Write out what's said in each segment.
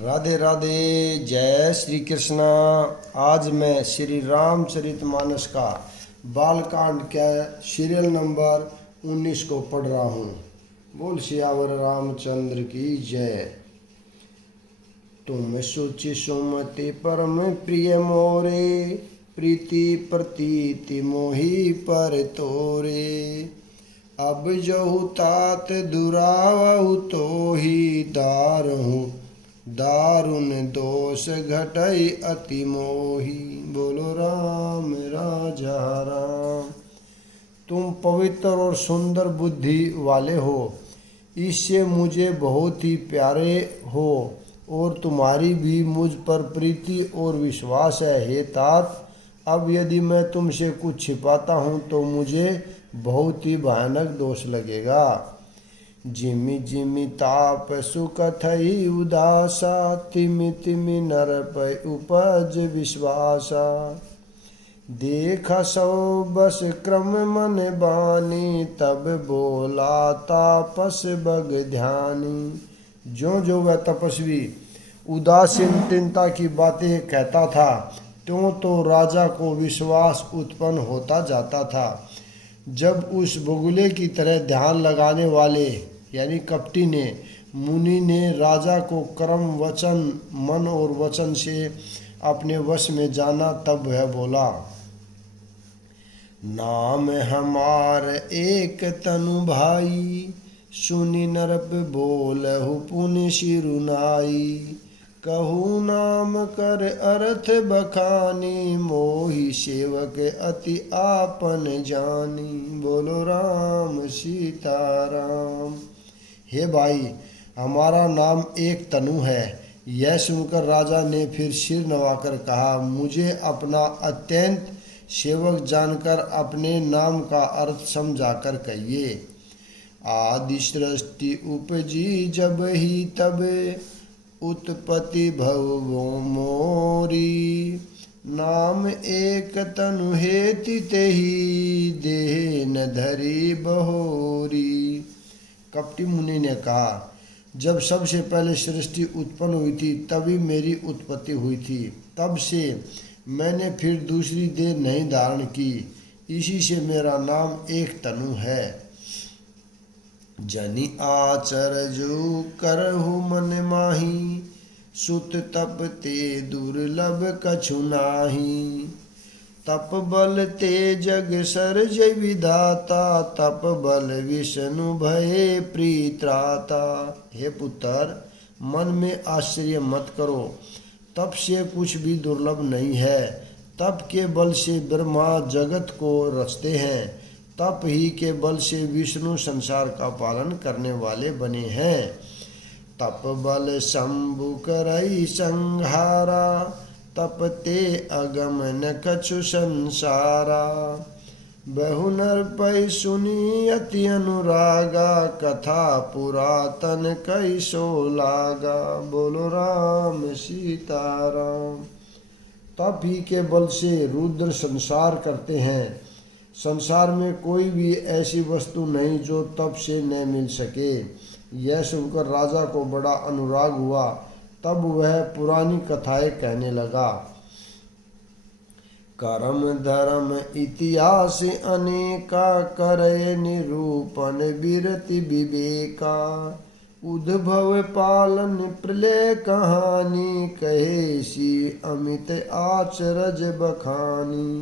राधे राधे। जय श्री कृष्णा। आज मैं श्री रामचरितमानस का बालकांड के सीरियल नंबर 19 को पढ़ रहा हूँ। बोल सियावर रामचंद्र की जय। तुम सुचि सुमति परम प्रिय मोरे, प्रीति प्रतीति मोहि पर तोरे। अब जहु तात दुरावहु तोहि दारहु, दारुण दोष घटई अति मोही। बोलो राम राजा राम। तुम पवित्र और सुंदर बुद्धि वाले हो, इससे मुझे बहुत ही प्यारे हो और तुम्हारी भी मुझ पर प्रीति और विश्वास है। हे तात, अब यदि मैं तुमसे कुछ छिपाता हूँ तो मुझे बहुत ही भयानक दोष लगेगा। जिमि जिमि ताप सुकथई उदासा, तिमि तिमि नरपै उपज विश्वासा। देखा सौ बस क्रम मन बानी, तब बोला तापस बग ध्यानी। जो जो वह तपस्वी उदासीनता की बातें कहता था, त्यों तो राजा को विश्वास उत्पन्न होता जाता था। जब उस बगुले की तरह ध्यान लगाने वाले यानी कपटी ने मुनि ने राजा को कर्म वचन मन और वचन से अपने वश में जाना, तब वह बोला, नाम हमार एक तनु भाई, सुनि नरप बोलहु पुनि सिरुनाई। कहू नाम कर अर्थ बखानी, मोहि सेवक अति आपन जानी। बोलो राम सीताराम। हे भाई, हमारा नाम एक तनु है। यह सुनकर राजा ने फिर सिर नवाकर कहा, मुझे अपना अत्यंत सेवक जानकर अपने नाम का अर्थ समझाकर कहिए। आदि सृष्टि उपजी जब ही तब, उत्पत्ति भवो मोरी। नाम एक तनु हेति तेहि, देह न धरी बहोरी। कपटी मुनि ने कहा, जब सबसे पहले सृष्टि उत्पन्न हुई थी तभी मेरी उत्पत्ति हुई थी। तब से मैंने फिर दूसरी देह नहीं धारण की, इसी से मेरा नाम एक तनु है। जनि आचरजु करहु मन माही, सुत तप ते दुर्लभ कछु नाही। तप बल ते जग सर्जय विधाता, तप बल विष्णु भये प्रीत्राता। हे पुत्र, मन में आश्चर्य मत करो, तप से कुछ भी दुर्लभ नहीं है। तप के बल से ब्रह्मा जगत को रचते हैं, तप ही के बल से विष्णु संसार का पालन करने वाले बने हैं। तप बल शंभु करई संहारा, तप ते अगम न कछु संसारा। बहु नर पै सुनी अति अनुरागा, कथा पुरातन कई सो लागा। बोलो राम सीताराम। तप ही के बल से रुद्र संसार करते हैं। संसार में कोई भी ऐसी वस्तु नहीं जो तप से न मिल सके। यह सुनकर राजा को बड़ा अनुराग हुआ। तब वह पुरानी कथाएं कहने लगा। कर्म धर्म इतिहास अनेका, करय निरूपण बिरति विवेका। उद्भव पालन प्रलय कहानी, कहे सी अमित आचरज बखानी।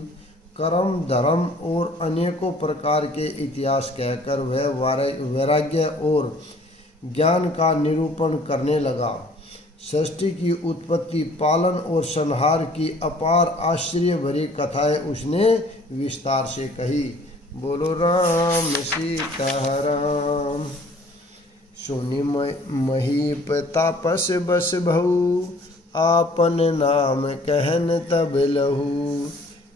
कर्म धर्म और अनेकों प्रकार के इतिहास कहकर वह वैराग्य और ज्ञान का निरूपण करने लगा। सृष्टि की उत्पत्ति, पालन और संहार की अपार आश्चर्य भरी कथाएं उसने विस्तार से कही। बोलो राम सीताराम। सुनि महीप तापस बस भऊ, आपन नाम कहन तब लहू।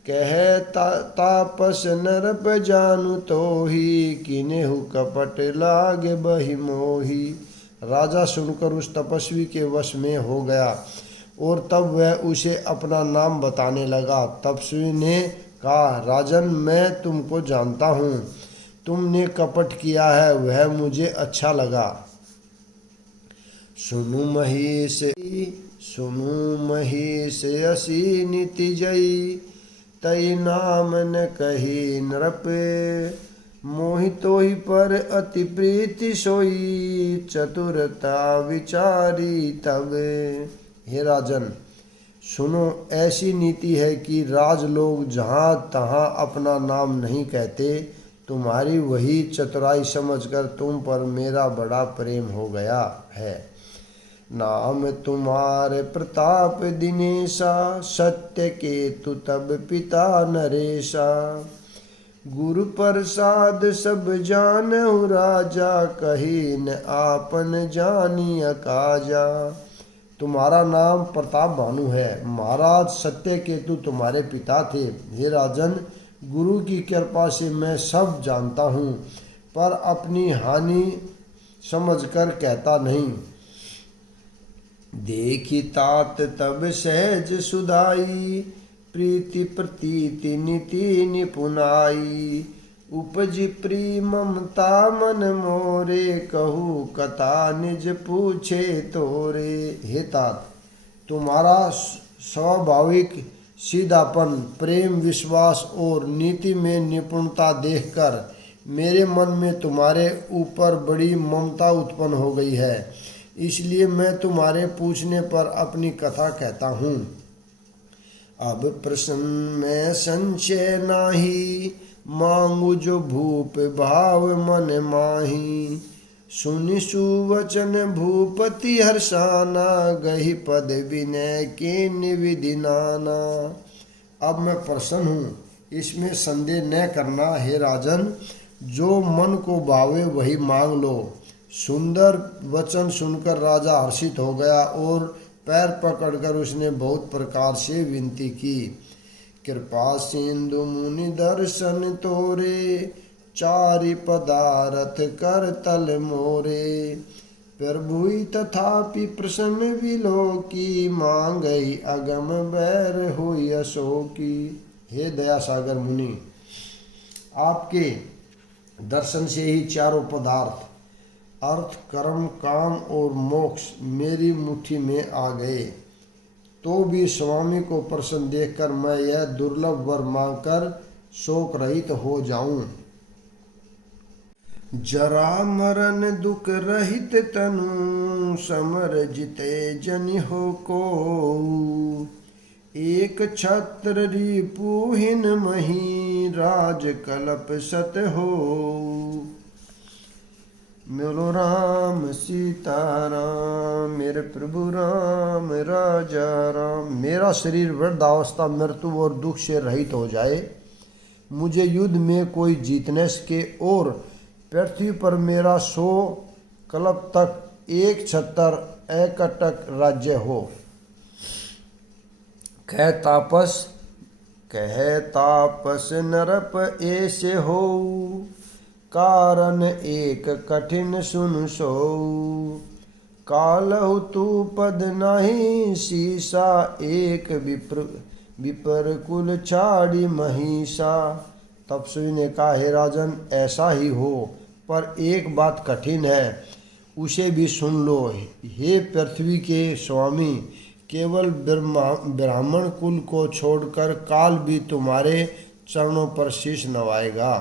कह तापस नरप जानु तोहि, किनेहु कपट लाग बहि मोही। राजा सुनकर उस तपस्वी के वश में हो गया और तब वह उसे अपना नाम बताने लगा। तपस्वी ने कहा, राजन, मैं तुमको जानता हूँ, तुमने कपट किया है, वह मुझे अच्छा लगा। सुनु महेश असी निति जई, तई नाम न कही नृप, मोहितो ही पर अति प्रीति सोई, चतुरता विचारी तब। हे राजन, सुनो, ऐसी नीति है कि राज लोग जहाँ तहाँ अपना नाम नहीं कहते। तुम्हारी वही चतुराई समझकर तुम पर मेरा बड़ा प्रेम हो गया है। नाम तुम्हारे प्रताप दिनेशा, सत्य केतु तब पिता नरेशा, गुरु प्रसाद सब जानहु राजा, कही न आपन जानिय काजा। तुम्हारा नाम प्रताप भानु है। महाराज सत्य केतु तुम्हारे पिता थे। हे राजन, गुरु की कृपा से मैं सब जानता हूँ, पर अपनी हानि समझकर कहता नहीं। देखी तात तब सहज सुधाई, प्रीति प्रतीति नीति निपुनाई, उपजी प्री ममता मन मोरे, कहू कथा निज पूछे तोरे। हे तात, तुम्हारा स्वाभाविक सीधापन, प्रेम, विश्वास और नीति में निपुणता देखकर मेरे मन में तुम्हारे ऊपर बड़ी ममता उत्पन्न हो गई है। इसलिए मैं तुम्हारे पूछने पर अपनी कथा कहता हूँ। अब प्रश्न में संशय नाही, मांगू जो भूप भाव मन माही, सुनि सुवचन भूपति हर्षाना, गही पद विनय के निविधि नाना। अब मैं प्रसन्न हूँ, इसमें संदेह न करना। हे राजन, जो मन को भावे वही मांग लो। सुंदर वचन सुनकर राजा हर्षित हो गया और पैर पकड़कर उसने बहुत प्रकार से विनती की। कृपा सिंधु मुनि दर्शन तोरे, चारि पदारथ कर तल मोरे, प्रभुई तथापि प्रसन्न विलोकी, मांगई अगम बैर हुई अशोकी। हे दया सागर मुनि, आपके दर्शन से ही चारों पदार्थ अर्थ, कर्म, काम और मोक्ष मेरी मुट्ठी में आ गए। तो भी स्वामी को प्रसन्न देखकर मैं यह दुर्लभ वर मांगकर शोक रहित हो जाऊं। जरा मरण दुख रहित तनु, समर जिते जनि हो को, एक छत्र रिपुहीन मही, राज कल्प सत हो। मिलो राम सीता राम, मेरे प्रभु राम राजा राम। मेरा शरीर वृद्धावस्था, मृत्यु और दुख से रहित हो जाए, मुझे युद्ध में कोई जीत न सके और पृथ्वी पर मेरा 100 कल्प तक एक छतर एकटक राज्य हो। कह तापस नरप ऐसे हो, कारण एक कठिन सुन सो, कालहु तू पद नहीं सीसा, एक विपर कुल छाड़ी महिषा। तपस्वी ने कहा, हे राजन, ऐसा ही हो, पर एक बात कठिन है, उसे भी सुन लो। हे पृथ्वी के स्वामी, केवल ब्राह्मण कुल को छोड़कर काल भी तुम्हारे चरणों पर शीश नवाएगा।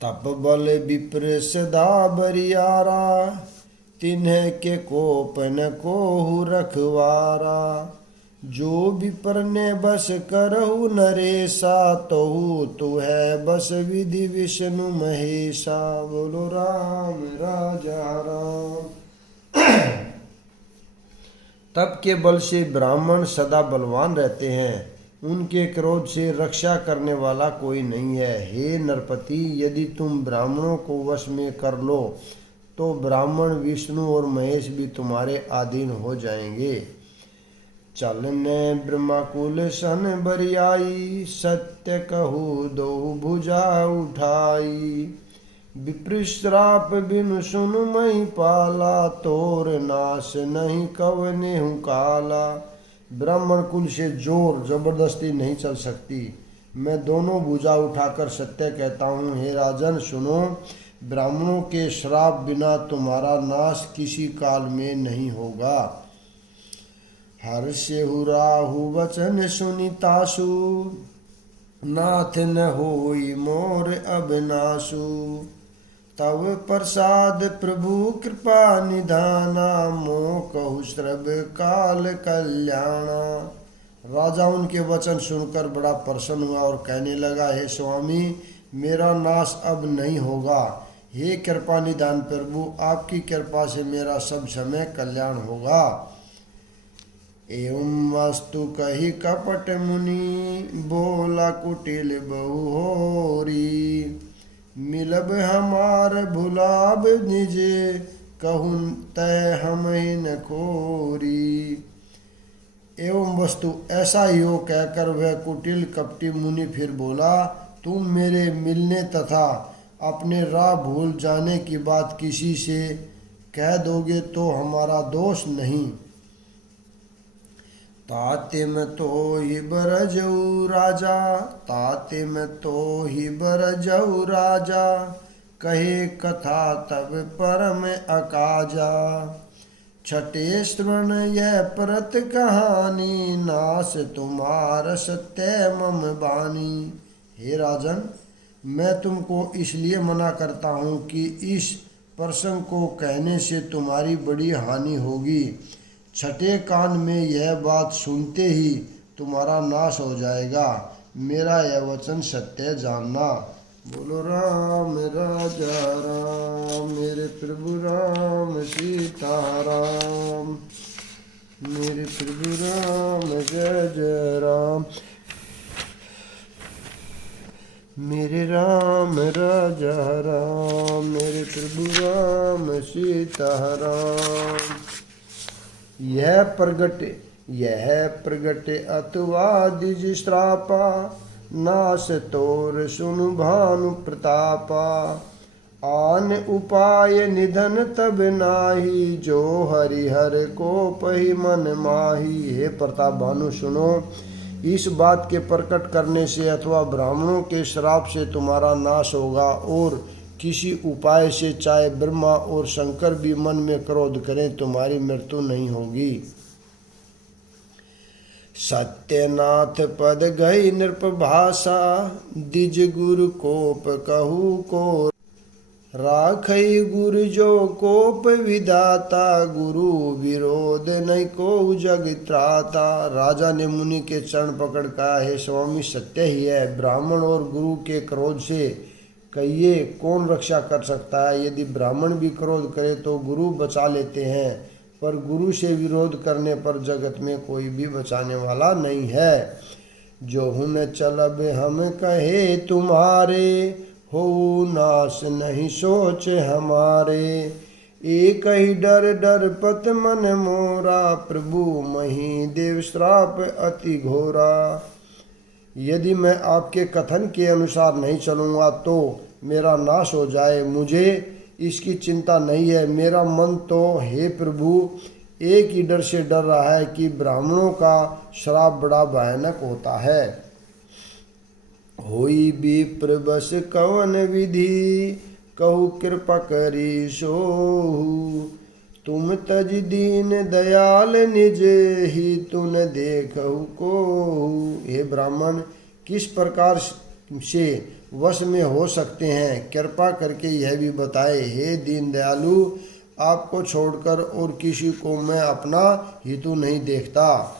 तप बल विप्र सदा बरियारा, तिन्ह के कोप न कोहु रखवारा, जो विप्र ने बस करहु नरेशा, तोहु तू है बस विधि विष्णु महेशा। बोलो राम राजा राम। तप के बल से ब्राह्मण सदा बलवान रहते हैं, उनके क्रोध से रक्षा करने वाला कोई नहीं है। हे नरपति, यदि तुम ब्राह्मणों को वश में कर लो तो ब्राह्मण विष्णु और महेश भी तुम्हारे अधीन हो जाएंगे। चलने ब्रह्मकुल सन बरियाई, सत्य कहू दो भुजा उठाई, विप्रश्राप बिनु सुनु मई पाला, तोर नाश नहीं कवने हूँ काला। ब्राह्मण कुल से जोर जबरदस्ती नहीं चल सकती। मैं दोनों भुजा उठाकर सत्य कहता हूँ। हे राजन सुनो, ब्राह्मणों के श्राप बिना तुम्हारा नाश किसी काल में नहीं होगा। हर्षेहु राहु वचन सुनितासु, नाथ न होई मोर अविनाशु। तव प्रसाद प्रभु कृपा निधाना, मोह कहु श्रभ काल कल्याणा। राजा उनके वचन सुनकर बड़ा प्रसन्न हुआ और कहने लगा, हे स्वामी, मेरा नाश अब नहीं होगा। हे कृपा निधान प्रभु, आपकी कृपा से मेरा सब समय कल्याण होगा। एवं वस्तु कही कपट मुनि, बोला कुटिल बहु होरी। मिलब हमार भुलाब निजे, कहूँ तय हम न खोरी। एवं वस्तु ऐसा ही हो कहकर वह कुटिल कपटी मुनि फिर बोला, तुम मेरे मिलने तथा अपने राह भूल जाने की बात किसी से कह दोगे तो हमारा दोष नहीं। ताते में तो ही बरजऊ राजा, ताते में तो ही बरजऊ राजा। कहे कथा तब परम अकाजा, छठे श्रवण यह परत कहानी। नास तुम्हार सत्य मम बानी। हे राजन, मैं तुमको इसलिए मना करता हूँ कि इस प्रसंग को कहने से तुम्हारी बड़ी हानि होगी। छठे कान में यह बात सुनते ही तुम्हारा नाश हो जाएगा। मेरा यह वचन सत्य जानना। बोलो राम राजा राम, मेरे प्रभु राम सीताराम। मेरे प्रभु राम जय जय राम, मेरे राम राजा राम, मेरे प्रभु राम सीताराम। यह प्रगटे अथवा द्विज श्रापा, नाश तोर सुनु भानु प्रतापा। आन उपाय निधन तब नाही, जो हरिहर को पही मन माही। हे प्रताप भानु सुनो, इस बात के प्रकट करने से अथवा ब्राह्मणों के श्राप से तुम्हारा नाश होगा, और किसी उपाय से चाहे ब्रह्मा और शंकर भी मन में क्रोध करें तुम्हारी मृत्यु नहीं होगी। सत्यनाथ पद गई नृपभाषा, द्विज गुरु कोप कहू को। राखई गुरु जो कोप विधाता, गुरु विरोध नहीं को जग त्राता। राजा ने मुनि के चरण पकड़ कहा, हे स्वामी, सत्य ही है, ब्राह्मण और गुरु के क्रोध से कहिए कौन रक्षा कर सकता है। यदि ब्राह्मण भी क्रोध करे तो गुरु बचा लेते हैं, पर गुरु से विरोध करने पर जगत में कोई भी बचाने वाला नहीं है। जो हुन चलब हम कहे तुम्हारे, हो नाश नहीं सोच हमारे। एक ही डर डर पत मन मोरा, प्रभु मही देव श्राप अति घोरा। यदि मैं आपके कथन के अनुसार नहीं चलूँगा तो मेरा नाश हो जाए, मुझे इसकी चिंता नहीं है। मेरा मन तो हे प्रभु एक ही डर से डर रहा है कि ब्राह्मणों का श्राप बड़ा भयानक होता है। होई विप्र बस कवन विधि, कहु कृपा करी सोहु। तुम तज दीन दयाल निज, ही तुन देखहु कोहु। हे ब्राह्मण, किस प्रकार से वश में हो सकते हैं, कृपा करके यह भी बताए। हे दीन दयालु, आपको छोड़कर और किसी को मैं अपना हितु नहीं देखता।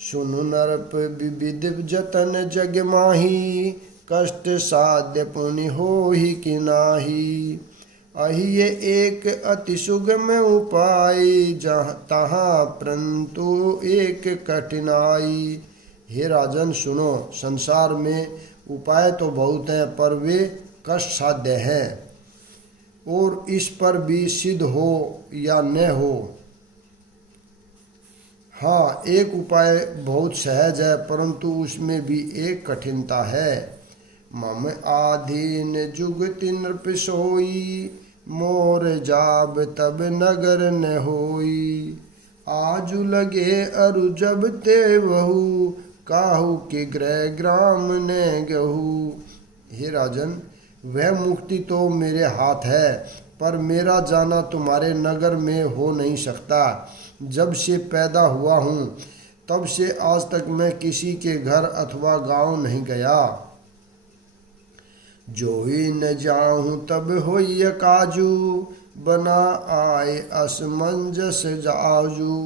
सुनु नरप विविध जतन जग माही, कष्ट साध्य पुनि होहि कि नाही। अहि ये एक अति सुगम उपाय, जहाँ तहाँ परंतु एक कठिनाई। हे राजन सुनो, संसार में उपाय तो बहुत हैं, पर वे कष्ट साध्य हैं, और इस पर भी सिद्ध हो या न हो। हाँ, एक उपाय बहुत सहज है, परंतु उसमें भी एक कठिनता है। मम आधीन जुगति नृप सोई, मोर जाब तब नगर न होई। आजु लगे अरु जब ते वहु, काहू के गृह ग्राम न गहू। हे राजन, वह मुक्ति तो मेरे हाथ है, पर मेरा जाना तुम्हारे नगर में हो नहीं सकता। जब से पैदा हुआ हूँ तब से आज तक मैं किसी के घर अथवा गांव नहीं गया। जो ही न जाऊँ तब होई काजू, बना आए असमंजस जाजू।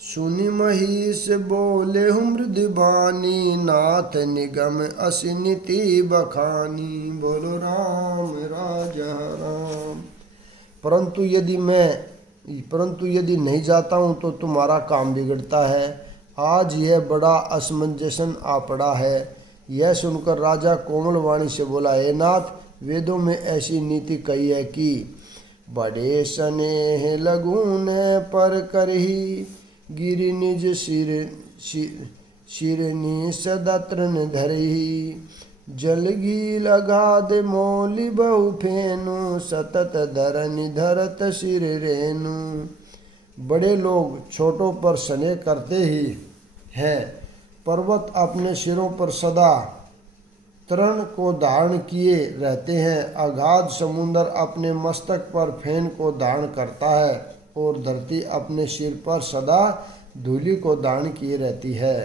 सुनि महिष बोले हूँ मृदबानी, नाथ निगम असिनिति बखानी। बोलो राम राजा राम। परंतु यदि नहीं जाता हूँ तो तुम्हारा काम बिगड़ता है। आज यह बड़ा असमंजसन आ पड़ा है। यह सुनकर राजा कोमल वाणी से बोला, हे नाथ, वेदों में ऐसी नीति कही है कि बड़े स्नेह लगून पर करही, गिरि निज शिरनी सदा तृण धरही। जलगी लगाद मौली बहु फेनु, सतत धरनि धरत सिर रेनु। बड़े लोग छोटों पर स्नेह करते ही हैं। पर्वत अपने सिरों पर सदा तृण को धारण किए रहते हैं। अगाध समुद्र अपने मस्तक पर फेन को धारण करता है, और धरती अपने सिर पर सदा धूलि को धारण किए रहती है।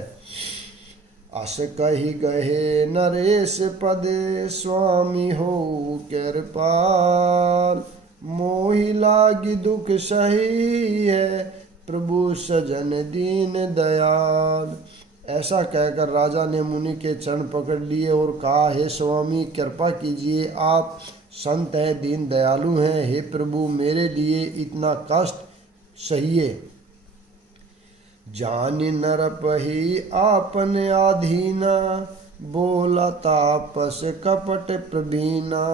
अस कही गहे नरेश पदे, स्वामी हो कृपाल। मोहि लागी दुख सही है, प्रभु सजन दीन दयाल। ऐसा कहकर राजा ने मुनि के चरण पकड़ लिए और कहा, हे स्वामी, कृपा कीजिए, आप संत हैं, दीन दयालु हैं। हे प्रभु, मेरे लिए इतना कष्ट सहिए। जानि नरपहि आपन आधीना, बोला तापस कपट प्रवीणा।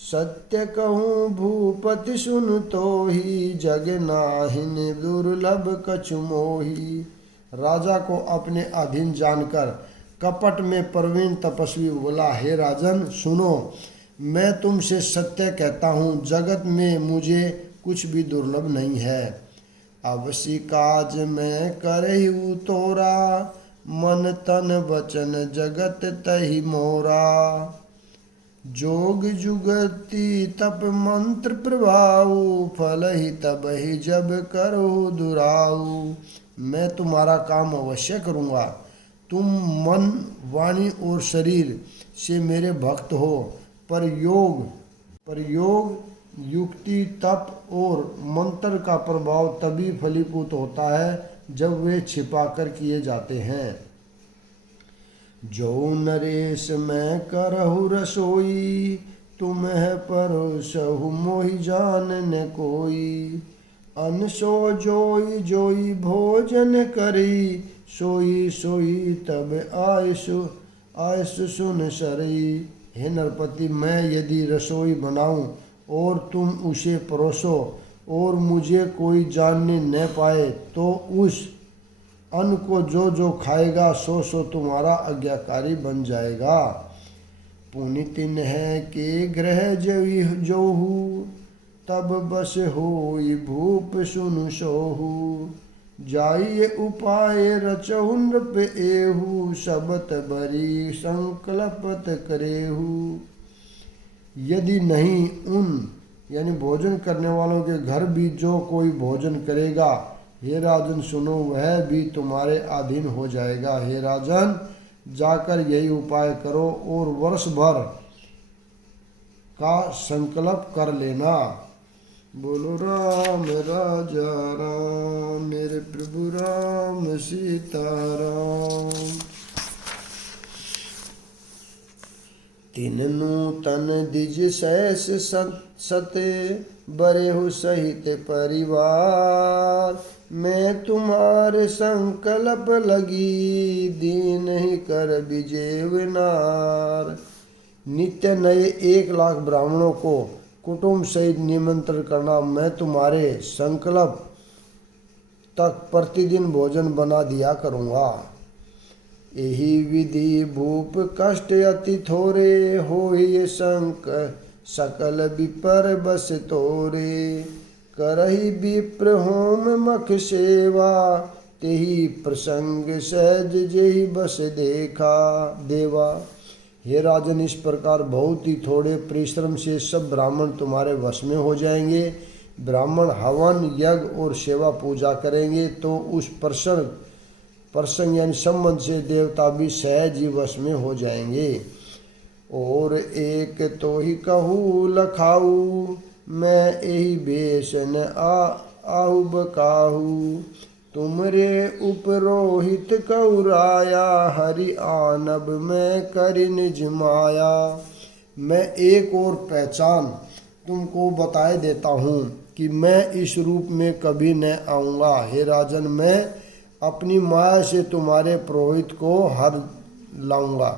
सत्य कहूँ भूपति सुन तो ही, जग नाहिन दुर्लभ कछु मोही। राजा को अपने अधीन जानकर कपट में प्रवीण तपस्वी बोला, हे राजन सुनो, मैं तुमसे सत्य कहता हूँ, जगत में मुझे कुछ भी दुर्लभ नहीं है। अवश्य काज मैं करहु तोरा, मन तन वचन जगत तहि मोरा। जोग जुगति तप मंत्र प्रभाऊ, फल ही तब ही जब करो दुराऊ। मैं तुम्हारा काम अवश्य करूँगा। तुम मन, वाणी और शरीर से मेरे भक्त हो, पर योग युक्ति, तप और मंत्र का प्रभाव तभी फलीभूत होता है जब वे छिपाकर किए जाते हैं। जो नरेश मैं करहु रसोई, तुम्हें परोसहु मोहि जान न कोई। अनसो जोई जोई भोजन करी, सोई सोई तब आयस सुन सरई। हे नरपति, मैं यदि रसोई बनाऊं और तुम उसे परोसो और मुझे कोई जानने न पाए, तो उस अन्न को जो जो खाएगा सो सो तुम्हारा आज्ञाकारी बन जाएगा। पुनितिन है के ग्रह जोहू, तब बस होई भूप सुनु सोहू। जाइए उपाय रचहु नृप एहू, सबत बरी संकल्पत करेहू। यदि नहीं उन यानी भोजन करने वालों के घर भी जो कोई भोजन करेगा, हे राजन सुनो, वह भी तुम्हारे अधीन हो जाएगा। हे राजन, जाकर यही उपाय करो और वर्ष भर का संकल्प कर लेना। बोलो राम राजा राम, मेरे प्रभु राम सीताराम। तिन नूतन दिज सहस सते, बरे हो सहित परिवार। मैं तुम्हारे संकल्प लगी, दीन ही कर विजेव नार। नित्य नए 1,00,000 ब्राह्मणों को कुटुंब सहित निमंत्रण करना, मैं तुम्हारे संकल्प तक प्रतिदिन भोजन बना दिया करूँगा। यही विधि भूप कष्ट अति थोरे, होय संक सकल विपर बस तोरे। करहि विप्र होम मख सेवा, तेहि प्रसंग सहज जेहि बस देखा देवा। हे राजन, इस प्रकार बहुत ही थोड़े परिश्रम से सब ब्राह्मण तुम्हारे वश में हो जाएंगे। ब्राह्मण हवन यज्ञ और सेवा पूजा करेंगे तो उस प्रसंग यानी संबंध से देवता भी सहज ही वश में हो जाएंगे। और एक तो ही कहू लखाऊ, मैं यही बेश न आहु बकाहू। तुमरे उपरोहित कौराया, हरि आनब मैं करि निज माया। मैं एक और पहचान तुमको बताए देता हूँ कि मैं इस रूप में कभी न आऊँगा। हे राजन, मैं अपनी माया से तुम्हारे पुरोहित को हर लाऊंगा।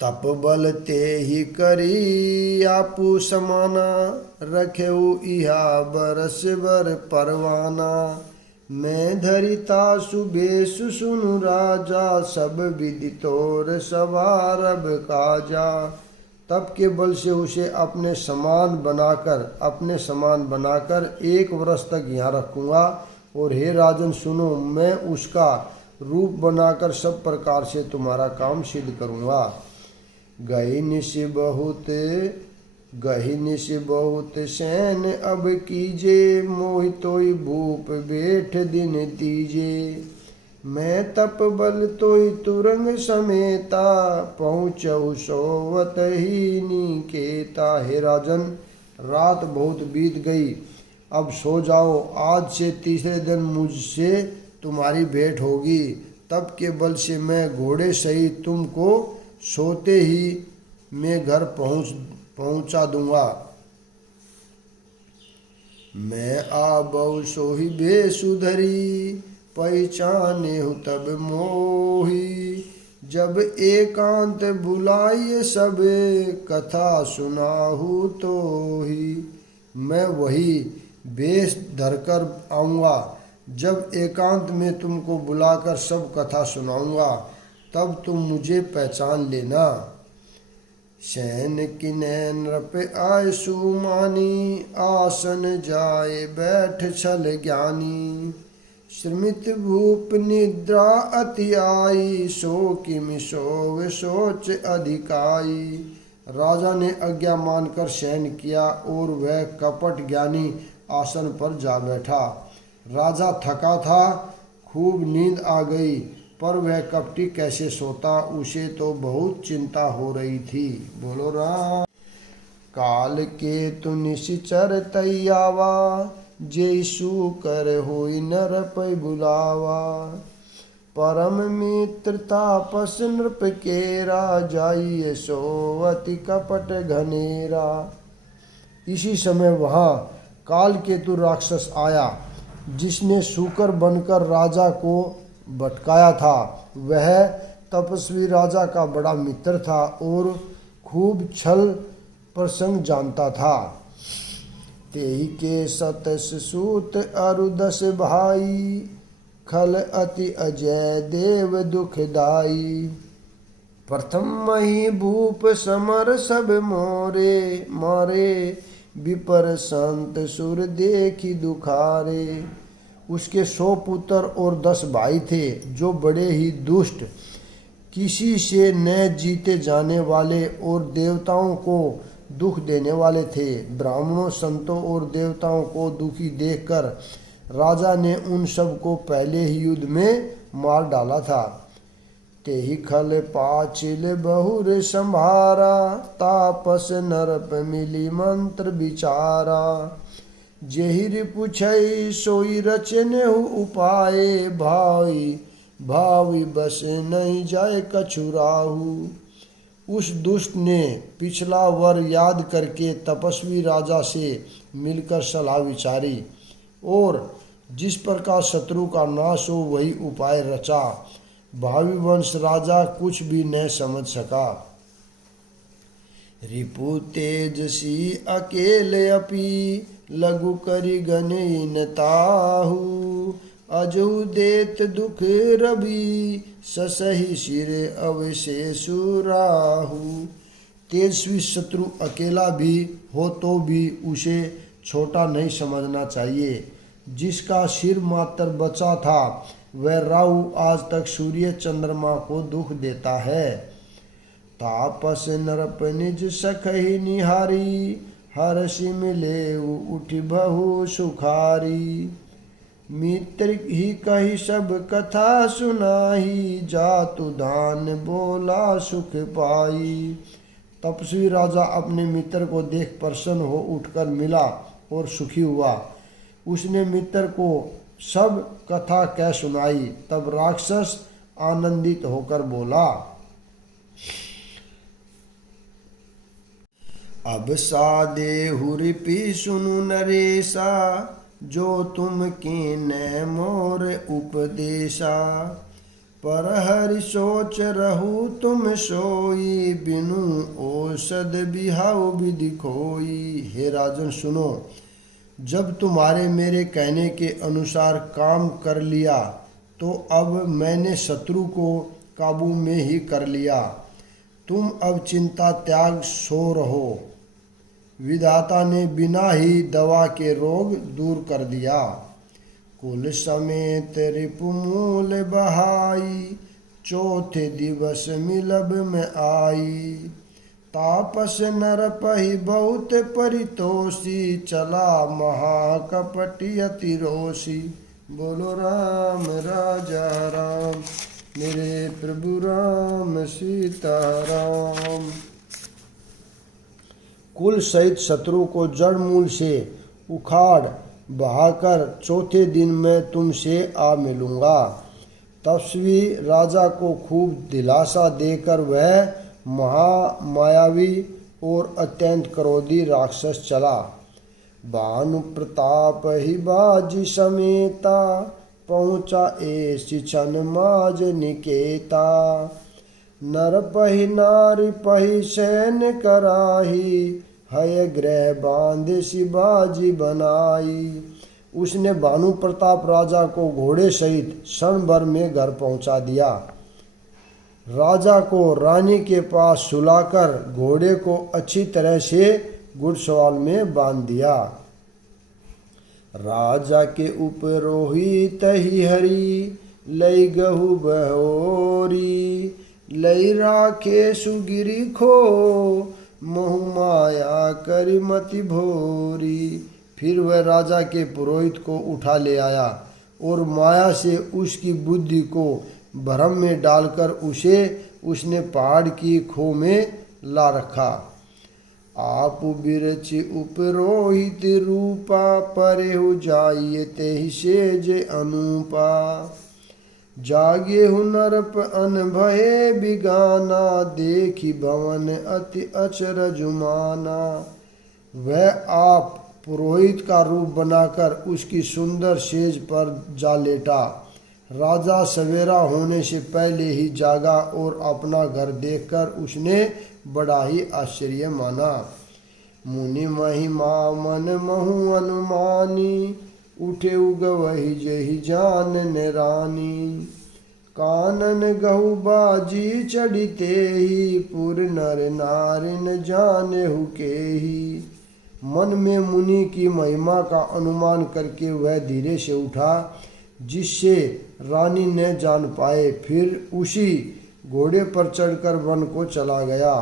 तप बल ते ही करी आपू समाना, रखेऊ इहा बरस बर परवाना। मैं धरिता सुबेश सुनु राजा, सब विधि तोर सवारब काजा। तप के बल से उसे अपने समान बनाकर 1 वर्ष तक यहाँ रखूँगा। और हे राजन सुनो, मैं उसका रूप बनाकर सब प्रकार से तुम्हारा काम सिद्ध करूँगा। गही निश बहुत सैन अब कीजे, मोहि तोई भूप बैठ दिन तीजे। मैं तप बल तोई तुरंग समेता, पहुँचऊ सोवत ही निकेता। हे राजन, रात बहुत बीत गई, अब सो जाओ। आज से तीसरे दिन मुझसे तुम्हारी भेंट होगी। तप के बल से मैं घोड़े सहित तुमको सोते ही मैं घर पहुंचा दूंगा। मैं आबऊ सोही बेसुधरी, पहचाने हूँ तब मोही। जब एकांत बुलाइए सब, कथा सुनाहू तो ही। मैं वही बेश धरकर आऊँगा, जब एकांत में तुमको बुलाकर सब कथा सुनाऊंगा, तब तुम मुझे पहचान लेना। सैन किनै नृप आय सुमानी, आसन जाए बैठ छल ज्ञानी। श्रमित भूप निद्रा अति आई, सो किमि सोव सोच अधिकाई। राजा ने आज्ञा मानकर शयन किया और वह कपट ज्ञानी आसन पर जा बैठा। राजा थका था, खूब नींद आ गई, पर वह कपटी कैसे सोता, उसे तो बहुत चिंता हो रही थी। बोलो राम। काल के तु निश्चर तैयावा, जैसु कर होई नर पै बुलावा। परम मित्र तापस नृप केरा, जाइए सोवति कपट घनेरा। इसी समय वहाँ कालकेतु राक्षस आया, जिसने सूकर बनकर राजा को भटकाया था। वह तपस्वी राजा का बड़ा मित्र था और खूब छल प्रसंग जानता था। तेहि के सतस सूत अरु 10 भाई, खल अति अजय देव दुखदाई। प्रथम मही भूप समर सब मोरे, मारे विपर संत सुर देखी दुखारे। उसके 100 पुत्र और 10 भाई थे, जो बड़े ही दुष्ट, किसी से न जीते जाने वाले और देवताओं को दुख देने वाले थे। ब्राह्मणों, संतों और देवताओं को दुखी देखकर राजा ने उन सब को पहले ही युद्ध में मार डाला था। तेहि खल पाचिल बहुर संभारा, तापस नरप मिली मंत्र विचारा। जेहि पुछई सोई रचने उपाय, भावी बस नहीं जाए कछुराहू। उस दुष्ट ने पिछला वर याद करके तपस्वी राजा से मिलकर सलाह विचारी और जिस प्रकार शत्रु का नाश हो वही उपाय रचा। भावी वंश राजा कुछ भी न समझ सका। रिपु तेजसी अकेले अपि, लघु करि गणिन ताहू। अजु देत दुख रवि, ससहि सिर अवशेषु राहु। तेजस्वी शत्रु अकेला भी हो तो भी उसे छोटा नहीं समझना चाहिए। जिसका सिर मात्र बचा था वह राहु आज तक सूर्य चंद्रमा को दुख देता है। तापस नरप निज सखहि निहारी, हर्षि मिले उठि बहु सुखारी। मित्र ही कही सब कथा सुनाही, जातु दान बोला सुख पाई। तपस्वी राजा अपने मित्र को देख प्रसन्न हो उठकर मिला और सुखी हुआ। उसने मित्र को सब कथा कह सुनाई। तब राक्षस आनंदित होकर बोला, अब सादे हुरिपि सुनु नरेशा, जो तुम कीन्हे मोर उपदेशा। पर हरि सोच रहु तुम सोई, बिनु औषध बिहाउ विधि खोई। हे राजन सुनो, जब तुम्हारे मेरे कहने के अनुसार काम कर लिया तो अब मैंने शत्रु को काबू में ही कर लिया। तुम अब चिंता त्याग सो रहो। विधाता ने बिना ही दवा के रोग दूर कर दिया। कुल समेत रिपुमूल बहाई, चौथे दिवस मिलब में आई। तापस नरपहि बहुत परितोषी, चला महाकपटी अति रोषी। बोलो राम राजा राम, मेरे प्रभु राम सीताराम। कुल सहित शत्रु को जड़ मूल से उखाड़ बहाकर चौथे दिन मैं तुमसे आ मिलूँगा। तपस्वी राजा को खूब दिलासा देकर वह महामायावी और अत्यंत क्रोधी राक्षस चला। भानु प्रताप ही बाजी समेता, पहुँचा ऐसी क्षण माज निकेता। नर पहि नारी पहि सैन कराही, हय ग्रह बांध शिवाजी बनाई। उसने भानु प्रताप राजा को घोड़े सहित क्षण भर में घर पहुंचा दिया। राजा को रानी के पास सुलाकर घोड़े को अच्छी तरह से घुड़सवार में बांध दिया। राजा के उपरोहित ही हरि, लई गहु बहोरी। लई राखे सुगिरी खो, महु माया करी मति भोरी। फिर वह राजा के पुरोहित को उठा ले आया और माया से उसकी बुद्धि को भ्रम में डालकर उसने पहाड़ की खो में ला रखा। आप बिरचि उपरोहित रूपा, परेहु जाइए तेहि सेज अनुपा। जागे हुनरप अन भये बिगाना, देखी भवन अति अचरज माना। वह आप पुरोहित का रूप बनाकर उसकी सुंदर सेज पर जा लेटा। राजा सवेरा होने से पहले ही जागा और अपना घर देखकर उसने बड़ा ही आश्चर्य माना। मुनि महिमा मन महु अनुमानी, उठे उगवहि जहि जान रानी। कानन गहु बाजी चढ़िते ही, पुर नर नारिन जाने हुकेही। मन में मुनि की महिमा का अनुमान करके वह धीरे से उठा, जिससे रानी न जान पाए। फिर उसी घोड़े पर चढ़कर वन को चला गया।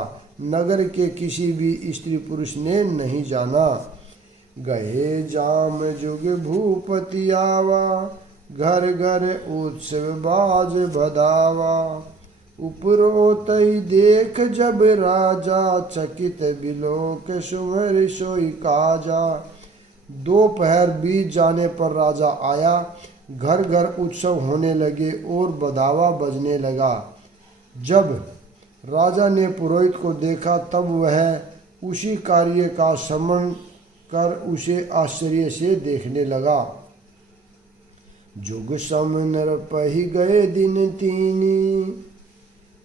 नगर के किसी भी स्त्री पुरुष ने नहीं जाना। गहे जाम जुग भूपति आवा, घर घर उत्सव बाज भदावा। उपरोतई देख जब राजा, चकित बिलोक सुमर सोई काजा। दोपहर बीत जाने पर राजा आया। घर घर उत्सव होने लगे और बधावा बजने लगा। जब राजा ने पुरोहित को देखा तब वह उसी कार्य का स्मरण कर उसे आश्चर्य से देखने लगा। जुग सम नर पहि गए दिन तीनी,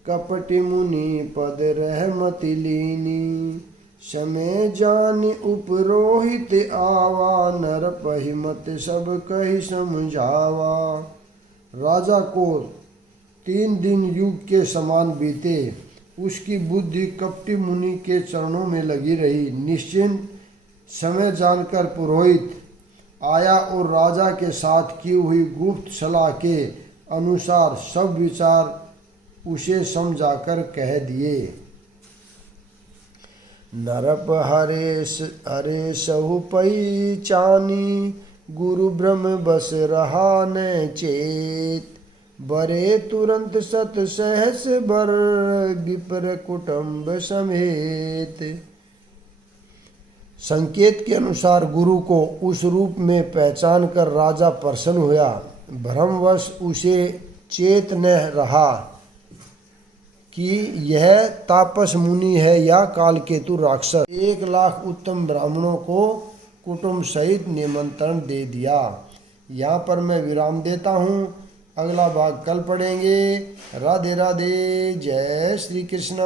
कपटि मुनि पद रहमति लीनी। समय जानि उपरोहित आवा, नर पहि मत सब कहि समझावा। राजा को 3 दिन युग के समान बीते। उसकी बुद्धि कपटी मुनि के चरणों में लगी रही। निश्चिंत समय जानकर पुरोहित आया और राजा के साथ की हुई गुप्त सलाह के अनुसार सब विचार उसे समझाकर कह दिए। नरप हरे सहु पहिचानी, गुरु ब्रह्म बस रहा न चेत। बरे तुरंत सत सहस बर, विप्र कुटुंब समेत। संकेत के अनुसार गुरु को उस रूप में पहचान कर राजा प्रसन्न हुआ। भ्रमवश उसे चेत न रहा कि यह तापस मुनि है या कालकेतु राक्षस। 1,00,000 उत्तम ब्राह्मणों को कुटुंब सहित निमंत्रण दे दिया। यहाँ पर मैं विराम देता हूँ। अगला भाग कल पढ़ेंगे। राधे राधे। जय श्री कृष्ण।